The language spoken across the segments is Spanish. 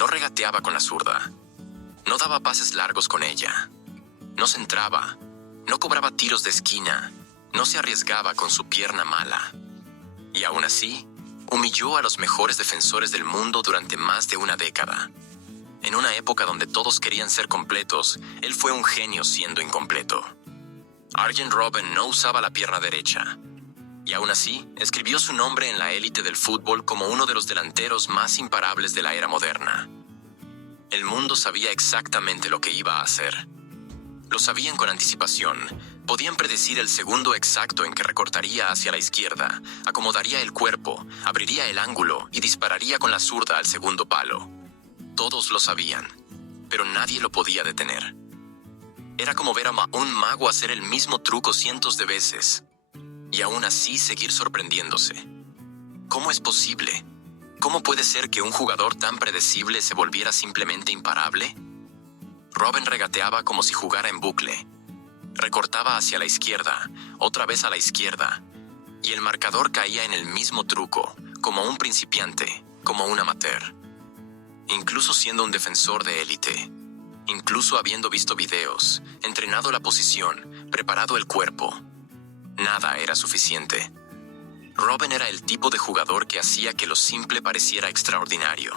No regateaba con la zurda. No daba pases largos con ella. No centraba. No cobraba tiros de esquina. No se arriesgaba con su pierna mala. Y aún así, humilló a los mejores defensores del mundo durante más de una década. En una época donde todos querían ser completos, él fue un genio siendo incompleto. Arjen Robben no usaba la pierna derecha. Y aún así, escribió su nombre en la élite del fútbol como uno de los delanteros más imparables de la era moderna. El mundo sabía exactamente lo que iba a hacer. Lo sabían con anticipación. Podían predecir el segundo exacto en que recortaría hacia la izquierda, acomodaría el cuerpo, abriría el ángulo y dispararía con la zurda al segundo palo. Todos lo sabían, pero nadie lo podía detener. Era como ver a un mago hacer el mismo truco cientos de veces, y aún así seguir sorprendiéndose. ¿Cómo es posible? ¿Cómo puede ser que un jugador tan predecible se volviera simplemente imparable? Robben regateaba como si jugara en bucle. Recortaba hacia la izquierda, otra vez a la izquierda, y el marcador caía en el mismo truco, como un principiante, como un amateur. Incluso siendo un defensor de élite, incluso habiendo visto videos, entrenado la posición, preparado el cuerpo, nada era suficiente. Robben era el tipo de jugador que hacía que lo simple pareciera extraordinario.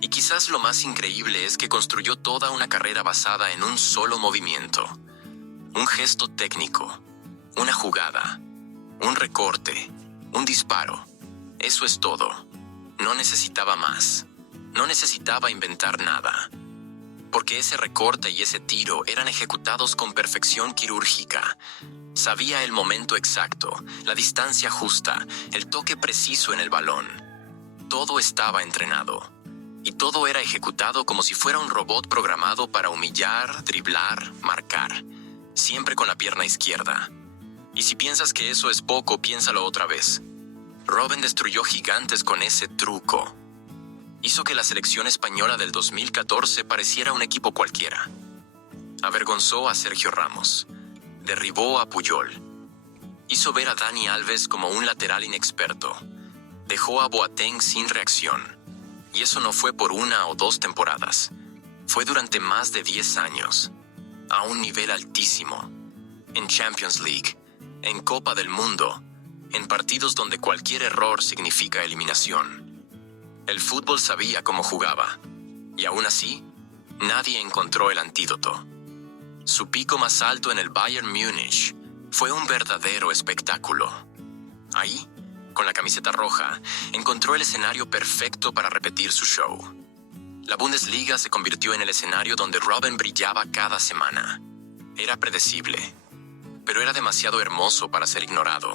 Y quizás lo más increíble es que construyó toda una carrera basada en un solo movimiento. Un gesto técnico, una jugada, un recorte, un disparo. Eso es todo. No necesitaba más. No necesitaba inventar nada. Porque ese recorte y ese tiro eran ejecutados con perfección quirúrgica. Sabía el momento exacto, la distancia justa, el toque preciso en el balón. Todo estaba entrenado. Y todo era ejecutado como si fuera un robot programado para humillar, driblar, marcar. Siempre con la pierna izquierda. Y si piensas que eso es poco, piénsalo otra vez. Robben destruyó gigantes con ese truco. Hizo que la selección española del 2014 pareciera un equipo cualquiera. Avergonzó a Sergio Ramos. Derribó a Puyol. Hizo ver a Dani Alves como un lateral inexperto. Dejó a Boateng sin reacción. Y eso no fue por 1 o 2 temporadas. Fue durante más de 10 años. A un nivel altísimo. En Champions League, en Copa del Mundo, en partidos donde cualquier error significa eliminación. El fútbol sabía cómo jugaba. Y aún así, nadie encontró el antídoto. Su pico más alto en el Bayern Múnich fue un verdadero espectáculo. Ahí, con la camiseta roja, encontró el escenario perfecto para repetir su show. La Bundesliga se convirtió en el escenario donde Robben brillaba cada semana. Era predecible, pero era demasiado hermoso para ser ignorado.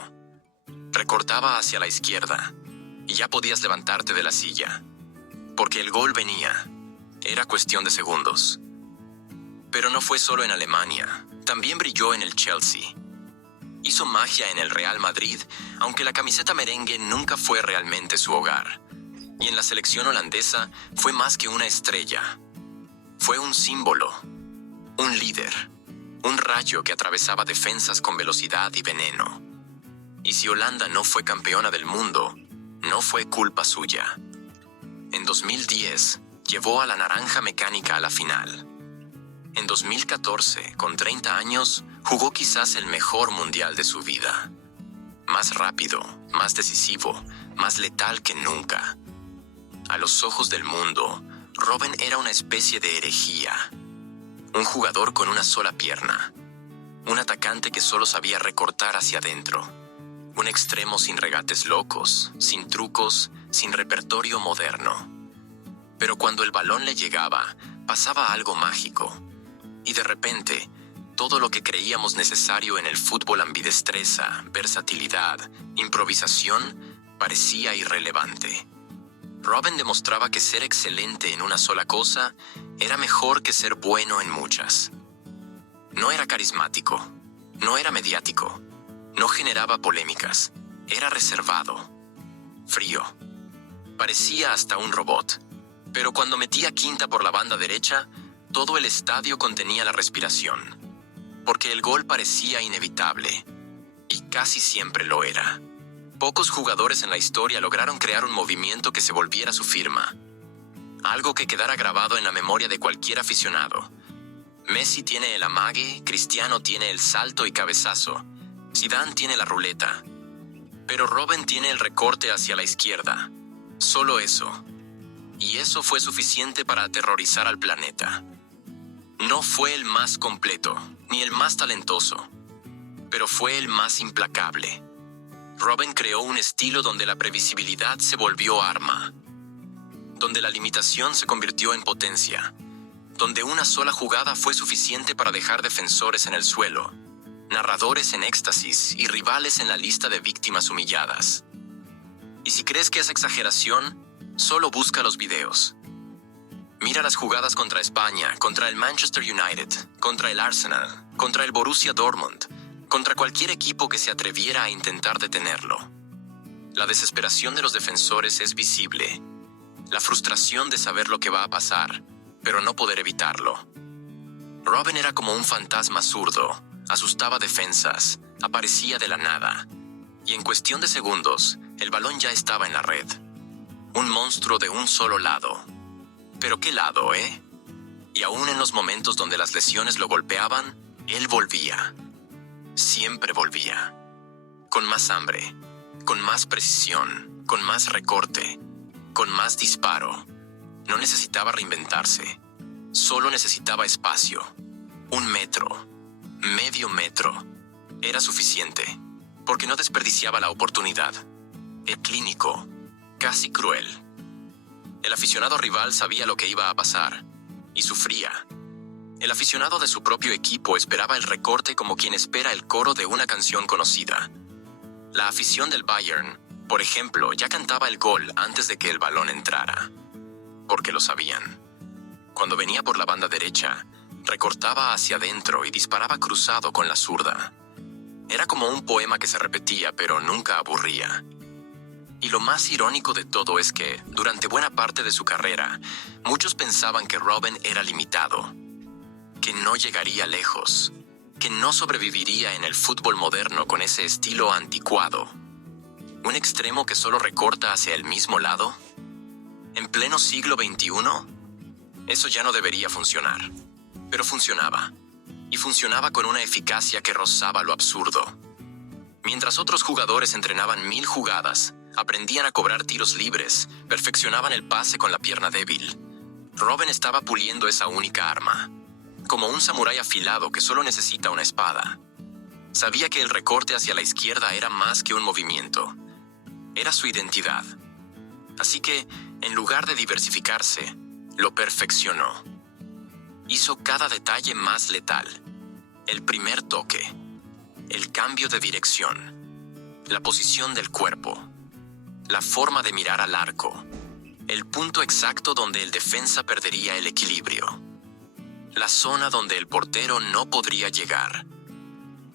Recortaba hacia la izquierda, y ya podías levantarte de la silla. Porque el gol venía. Era cuestión de segundos. Pero no fue solo en Alemania, también brilló en el Chelsea. Hizo magia en el Real Madrid, aunque la camiseta merengue nunca fue realmente su hogar. Y en la selección holandesa fue más que una estrella. Fue un símbolo, un líder, un rayo que atravesaba defensas con velocidad y veneno. Y si Holanda no fue campeona del mundo, no fue culpa suya. En 2010, llevó a la Naranja Mecánica a la final. En 2014, con 30 años, jugó quizás el mejor mundial de su vida. Más rápido, más decisivo, más letal que nunca. A los ojos del mundo, Robben era una especie de herejía. Un jugador con una sola pierna. Un atacante que solo sabía recortar hacia adentro. Un extremo sin regates locos, sin trucos, sin repertorio moderno. Pero cuando el balón le llegaba, pasaba algo mágico. Y de repente, todo lo que creíamos necesario en el fútbol, ambidestreza, versatilidad, improvisación, parecía irrelevante. Robben demostraba que ser excelente en una sola cosa era mejor que ser bueno en muchas. No era carismático, no era mediático, no generaba polémicas, era reservado, frío. Parecía hasta un robot, pero cuando metía quinta por la banda derecha, todo el estadio contenía la respiración, porque el gol parecía inevitable, y casi siempre lo era. Pocos jugadores en la historia lograron crear un movimiento que se volviera su firma. Algo que quedara grabado en la memoria de cualquier aficionado. Messi tiene el amague, Cristiano tiene el salto y cabezazo, Zidane tiene la ruleta. Pero Robben tiene el recorte hacia la izquierda. Solo eso. Y eso fue suficiente para aterrorizar al planeta. No fue el más completo, ni el más talentoso, pero fue el más implacable. Robben creó un estilo donde la previsibilidad se volvió arma, donde la limitación se convirtió en potencia, donde una sola jugada fue suficiente para dejar defensores en el suelo, narradores en éxtasis y rivales en la lista de víctimas humilladas. Y si crees que es exageración, solo busca los videos. Mira las jugadas contra España, contra el Manchester United, contra el Arsenal, contra el Borussia Dortmund, contra cualquier equipo que se atreviera a intentar detenerlo. La desesperación de los defensores es visible. La frustración de saber lo que va a pasar, pero no poder evitarlo. Robben era como un fantasma zurdo, asustaba defensas, aparecía de la nada, y en cuestión de segundos, el balón ya estaba en la red. Un monstruo de un solo lado. ¿Pero qué lado, eh? Y aún en los momentos donde las lesiones lo golpeaban, él volvía. Siempre volvía. Con más hambre, con más precisión, con más recorte, con más disparo. No necesitaba reinventarse. Solo necesitaba espacio. 1 metro, medio metro. Era suficiente, porque no desperdiciaba la oportunidad. El clínico, casi cruel. El aficionado rival sabía lo que iba a pasar, y sufría. El aficionado de su propio equipo esperaba el recorte como quien espera el coro de una canción conocida. La afición del Bayern, por ejemplo, ya cantaba el gol antes de que el balón entrara, porque lo sabían. Cuando venía por la banda derecha, recortaba hacia adentro y disparaba cruzado con la zurda. Era como un poema que se repetía, pero nunca aburría. Y lo más irónico de todo es que, durante buena parte de su carrera, muchos pensaban que Robben era limitado, que no llegaría lejos, que no sobreviviría en el fútbol moderno con ese estilo anticuado. ¿Un extremo que solo recorta hacia el mismo lado? ¿En pleno siglo XXI? Eso ya no debería funcionar. Pero funcionaba. Y funcionaba con una eficacia que rozaba lo absurdo. Mientras otros jugadores entrenaban 1000 jugadas, aprendían a cobrar tiros libres, perfeccionaban el pase con la pierna débil, Robben estaba puliendo esa única arma, como un samurái afilado que solo necesita una espada. Sabía que el recorte hacia la izquierda era más que un movimiento, era su identidad. Así que, en lugar de diversificarse, lo perfeccionó. Hizo cada detalle más letal. El primer toque, el cambio de dirección, la posición del cuerpo, la forma de mirar al arco, el punto exacto donde el defensa perdería el equilibrio, la zona donde el portero no podría llegar.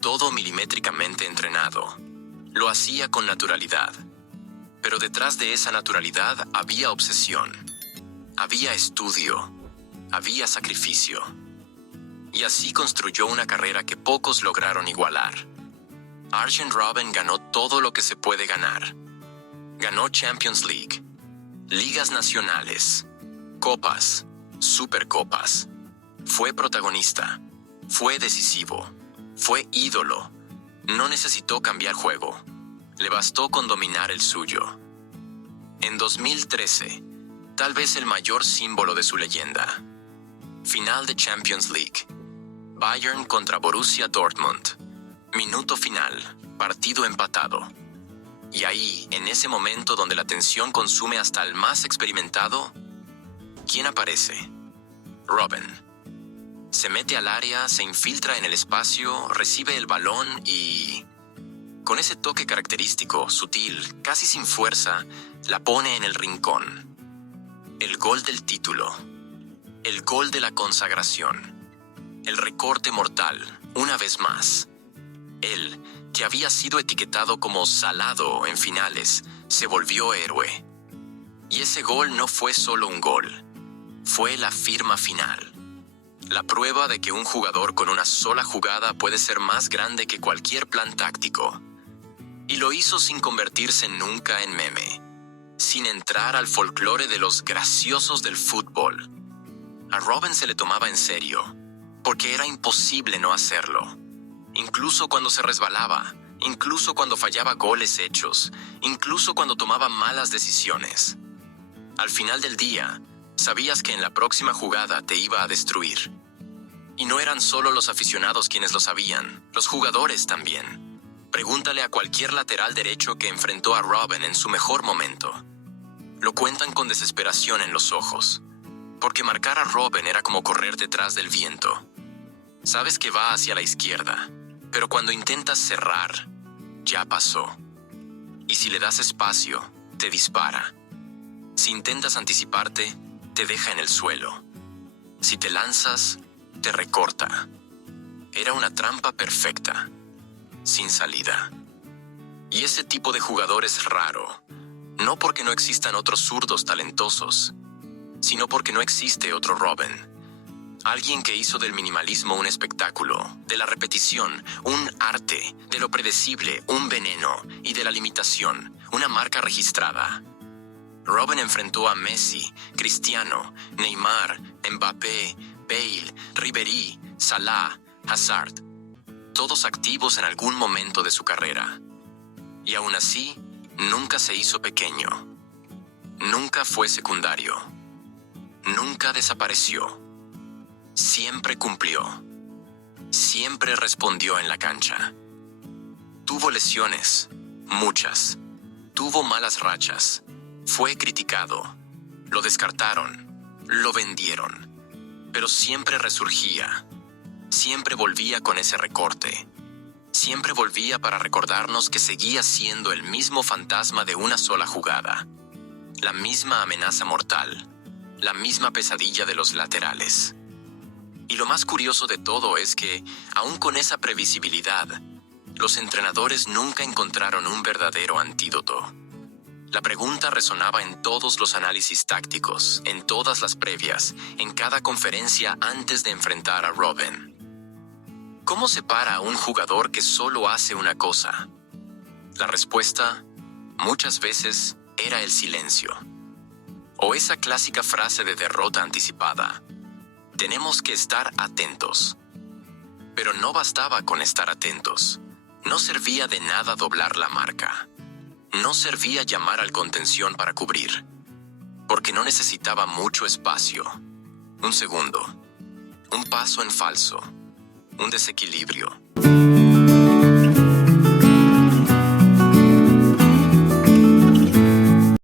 Todo milimétricamente entrenado. Lo hacía con naturalidad. Pero detrás de esa naturalidad había obsesión, había estudio, había sacrificio. Y así construyó una carrera que pocos lograron igualar. Arjen Robben ganó todo lo que se puede ganar. Ganó Champions League, ligas nacionales, copas, supercopas. Fue protagonista, fue decisivo, fue ídolo. No necesitó cambiar juego, le bastó con dominar el suyo. En 2013, tal vez el mayor símbolo de su leyenda. Final de Champions League. Bayern contra Borussia Dortmund. Minuto final, partido empatado. Y ahí, en ese momento donde la tensión consume hasta el más experimentado, ¿quién aparece? Robben. Se mete al área, se infiltra en el espacio, recibe el balón y, con ese toque característico, sutil, casi sin fuerza, la pone en el rincón. El gol del título. El gol de la consagración. El recorte mortal, una vez más. Él, que había sido etiquetado como salado en finales, se volvió héroe. Y ese gol no fue solo un gol, fue la firma final. La prueba de que un jugador con una sola jugada puede ser más grande que cualquier plan táctico. Y lo hizo sin convertirse nunca en meme, sin entrar al folclore de los graciosos del fútbol. A Robben se le tomaba en serio, porque era imposible no hacerlo. Incluso cuando se resbalaba, incluso cuando fallaba goles hechos, incluso cuando tomaba malas decisiones. Al final del día, sabías que en la próxima jugada te iba a destruir. Y no eran solo los aficionados quienes lo sabían, los jugadores también. Pregúntale a cualquier lateral derecho que enfrentó a Robben en su mejor momento. Lo cuentan con desesperación en los ojos, porque marcar a Robben era como correr detrás del viento. Sabes que va hacia la izquierda, pero cuando intentas cerrar, ya pasó. Y si le das espacio, te dispara. Si intentas anticiparte, te deja en el suelo. Si te lanzas, te recorta. Era una trampa perfecta, sin salida. Y ese tipo de jugador es raro, no porque no existan otros zurdos talentosos, sino porque no existe otro Robben. Alguien que hizo del minimalismo un espectáculo, de la repetición, un arte, de lo predecible, un veneno, y de la limitación, una marca registrada. Robben enfrentó a Messi, Cristiano, Neymar, Mbappé, Bale, Ribéry, Salah, Hazard, todos activos en algún momento de su carrera. Y aún así, nunca se hizo pequeño. Nunca fue secundario. Nunca desapareció. Siempre cumplió. Siempre respondió en la cancha. Tuvo lesiones, muchas. Tuvo malas rachas. Fue criticado. Lo descartaron. Lo vendieron. Pero siempre resurgía. Siempre volvía con ese recorte. Siempre volvía para recordarnos que seguía siendo el mismo fantasma de una sola jugada. La misma amenaza mortal. La misma pesadilla de los laterales. Y lo más curioso de todo es que, aun con esa previsibilidad, los entrenadores nunca encontraron un verdadero antídoto. La pregunta resonaba en todos los análisis tácticos, en todas las previas, en cada conferencia antes de enfrentar a Robben. ¿Cómo se para a un jugador que solo hace una cosa? La respuesta, muchas veces, era el silencio. O esa clásica frase de derrota anticipada: tenemos que estar atentos. Pero no bastaba con estar atentos. No servía de nada doblar la marca. No servía llamar al contención para cubrir, porque no necesitaba mucho espacio. Un segundo, un paso en falso, un desequilibrio,